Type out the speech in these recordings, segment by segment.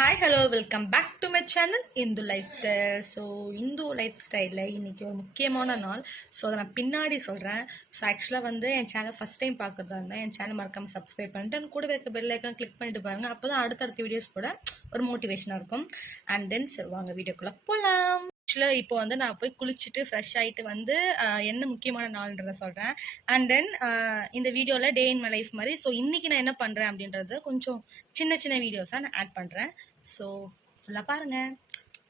Hi hello welcome back to my channel Indu life style. So Indu life ஸ்டைலில் இன்றைக்கி ஒரு முக்கியமான நாள். ஸோ அதை நான் பின்னாடி சொல்கிறேன். ஸோ ஆக்சுவலாக வந்து என் சேனல் ஃபஸ்ட் டைம் பார்க்குறதா இருந்தால் என் சேனல் மறக்காமல் சப்ஸ்கிரைப் பண்ணிட்டு கூட இருக்க பெல் ஐக்கான் கிளிக் பண்ணிட்டு பாருங்கள். அப்போ தான் அடுத்தடுத்த வீடியோஸ் கூட ஒரு மோட்டிவேஷனாக இருக்கும். அண்ட் தென் வாங்க வீடியோக்குள்ளே போகலாம். ஆக்சுவலாக இப்போ வந்து நான் போய் குளிச்சுட்டு ஃப்ரெஷ் ஆகிட்டு வந்து என்ன முக்கியமான நாள்ன்றதை சொல்கிறேன். அண்ட் தென் இந்த வீடியோவில் டே இன் மை லைஃப் மாதிரி. ஸோ இன்றைக்கி நான் என்ன பண்ணுறேன் அப்படின்றத கொஞ்சம் சின்ன சின்ன வீடியோஸாக நான் ஆட் பண்ணுறேன். ஸோ ஃபுல்லாக பாருங்கள்.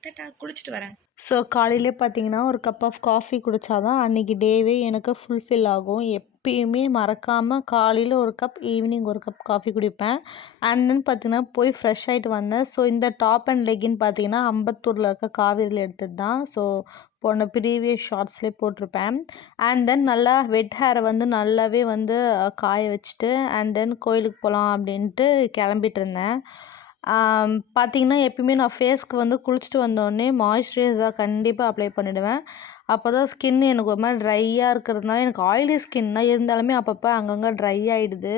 டட்டா, குளிச்சுட்டு வரேன். ஸோ காலையிலே பார்த்தீங்கன்னா ஒரு கப் ஆஃப் காஃபி குடித்தாதான் அன்றைக்கி டேவே எனக்கு ஃபுல்ஃபில் ஆகும். எப்பயுமே மறக்காமல் காலையில் ஒரு கப், ஈவினிங் ஒரு கப் காஃபி குடிப்பேன். அண்ட் தென் பார்த்தீங்கன்னா போய் ஃப்ரெஷ் ஆகிட்டு வந்தேன். ஸோ இந்த டாப் அண்ட் லெகின் பார்த்தீங்கன்னா அம்பத்தூரில் இருக்க காவேரியில் எடுத்தது தான். ஸோ போன ப்ரீவியஸ் ஷார்ட்ஸ்லேயே போட்டிருப்பேன். அண்ட் தென் நல்லா வெட் ஹேரை வந்து நல்லாவே வந்து காய வச்சுட்டு அண்ட் தென் கோயிலுக்கு போகலாம் அப்படின்ட்டு கிளம்பிட்டு இருந்தேன். பார்த்திங்கன்னா எப்பயுமே நான் ஃபேஸ்க்கு வந்து குளிச்சுட்டு வந்தோடனே மாய்ஸ்சரைசர் கண்டிப்பாக அப்ளை பண்ணிவிடுவேன். அப்போ தான் ஸ்கின் எனக்கு ஒரு மாதிரி ட்ரையாக இருக்கிறதுனால, எனக்கு ஆயிலி ஸ்கின் தான் இருந்தாலுமே அப்பப்போ அங்கங்கே ட்ரை ஆகிடுது.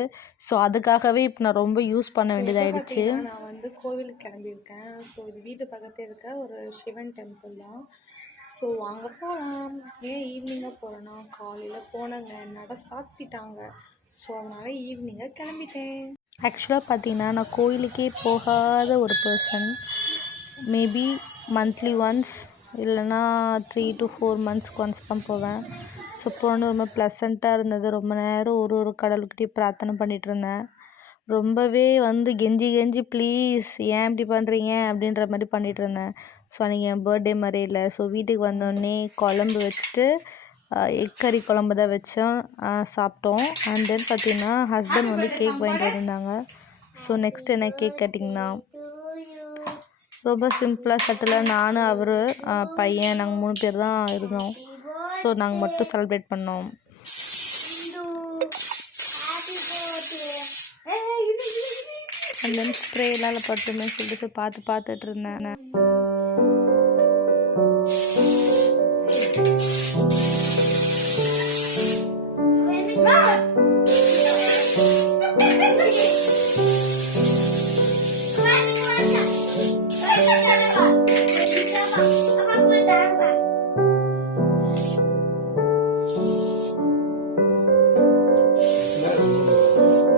ஸோ அதுக்காகவே இப்போ நான் ரொம்ப யூஸ் பண்ண வேண்டியதாகிடுச்சு. நான் வந்து கோவிலுக்கு கிளம்பியிருக்கேன். ஸோ இது வீட்டு பக்கத்தில் இருக்க ஒரு சிவன் டெம்பிள் தான். ஸோ அங்கே போகலாம். ஏன் ஈவினிங்காக போகிறேன்னா, காலையில் போனேங்க, நட சாத்திட்டாங்க. ஸோ அதனால் ஈவினிங்காக கிளம்பிட்டேன். ஆக்சுவலாக பார்த்தீங்கன்னா நான் கோயிலுக்கே போகாத ஒரு பர்சன். மேபி மந்த்லி ஒன்ஸ் இல்லைனா 3 to 4 monthsக்கு ஒன்ஸ் தான் போவேன். ஸோ போன ரொம்ப ப்ளசண்ட்டாக இருந்தது. ரொம்ப நேரம் ஒரு கடவுள்கிட்டயும் பிரார்த்தனை பண்ணிகிட்டு இருந்தேன். ரொம்பவே வந்து கெஞ்சி கெஞ்சி ப்ளீஸ் ஏன் இப்படி பண்ணுறீங்க அப்படின்ற மாதிரி பண்ணிகிட்டு இருந்தேன். ஸோ அன்றைக்கி என் பர்த்டே மாதிரி இல்லை. ஸோ வீட்டுக்கு வந்தோடனே குழம்பு வச்சுட்டு எக் கறி குழம்பு தான் வச்சோம், சாப்பிட்டோம். அண்ட் தென் பார்த்திங்கன்னா ஹஸ்பண்ட் வந்து கேக் வாங்கிட்டு வந்திருந்தாங்க. ஸோ நெக்ஸ்ட் என்ன கேக் கட்டிங் தான். ரொம்ப சிம்பிளாக சட்டிலாக நானும் அவர் பையன் நாங்கள் 3 பேர் தான் இருந்தோம். ஸோ நாங்கள் மட்டும் செலிப்ரேட் பண்ணோம். அண்ட் தென் ஸ்ப்ரேலாம் பட்டுமே சொல்லிட்டு பார்த்துட்டு இருந்தேன்.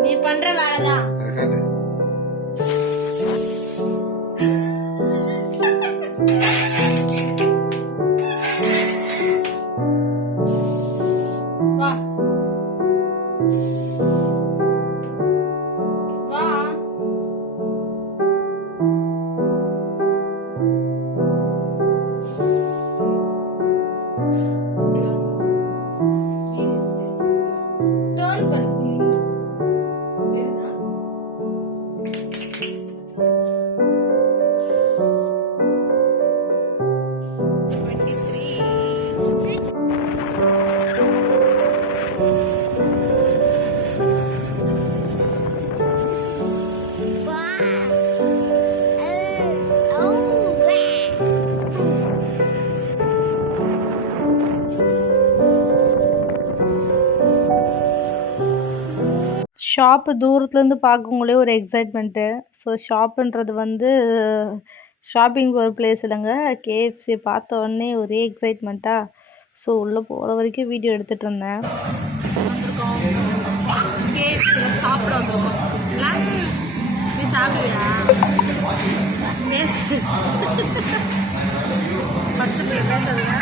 நீ பண்ற வேலைதான். ஷாப்பு தூரத்துலேருந்து பார்க்கவங்களே ஒரு எக்ஸைட்மெண்ட்டு. ஸோ ஷாப்புன்றது வந்து ஷாப்பிங் போகிற பிளேஸ் இல்லைங்க. கேஎஃப்சி பார்த்த உடனே ஒரே எக்ஸைட்மெண்ட்டாக. ஸோ உள்ளே போகிற வரைக்கும் வீடியோ எடுத்துகிட்டு இருந்தேன். கேஎஃப்சியில் சாப்பிட வந்துருக்கோம். நீ சாப்பிடுவியா? பச்சை பிள்ளை பேசுறதுங்க.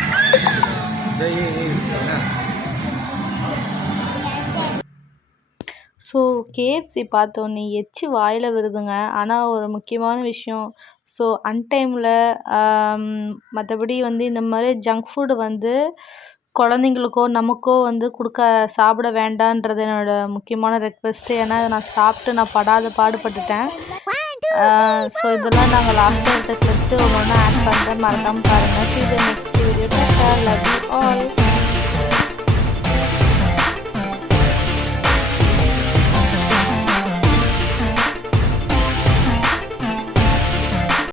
ஸோ கேஎஃப்சி பார்த்தோன்னே எச்சி வாயில் வருதுங்க. ஆனால் ஒரு முக்கியமான விஷயம், ஸோ அன்டைமில் மற்றபடி வந்து இந்த மாதிரி ஜங்க் ஃபுட்டு வந்து குழந்தைங்களுக்கோ நமக்கோ வந்து சாப்பிட வேண்டான்றது என்னோடய முக்கியமான ரெக்வெஸ்ட்டு. ஏன்னா நான் சாப்பிட்டு நான் படாத பாடுபட்டுட்டேன். ஸோ இதெல்லாம் நாங்கள் லாஸ்ட்டாக எடுத்த கிளிப்ஸு ஒன்று ஒன்றா ஆட் பண்ணுறேன், மறக்காமல் பாருங்கள். நெக்ஸ்ட்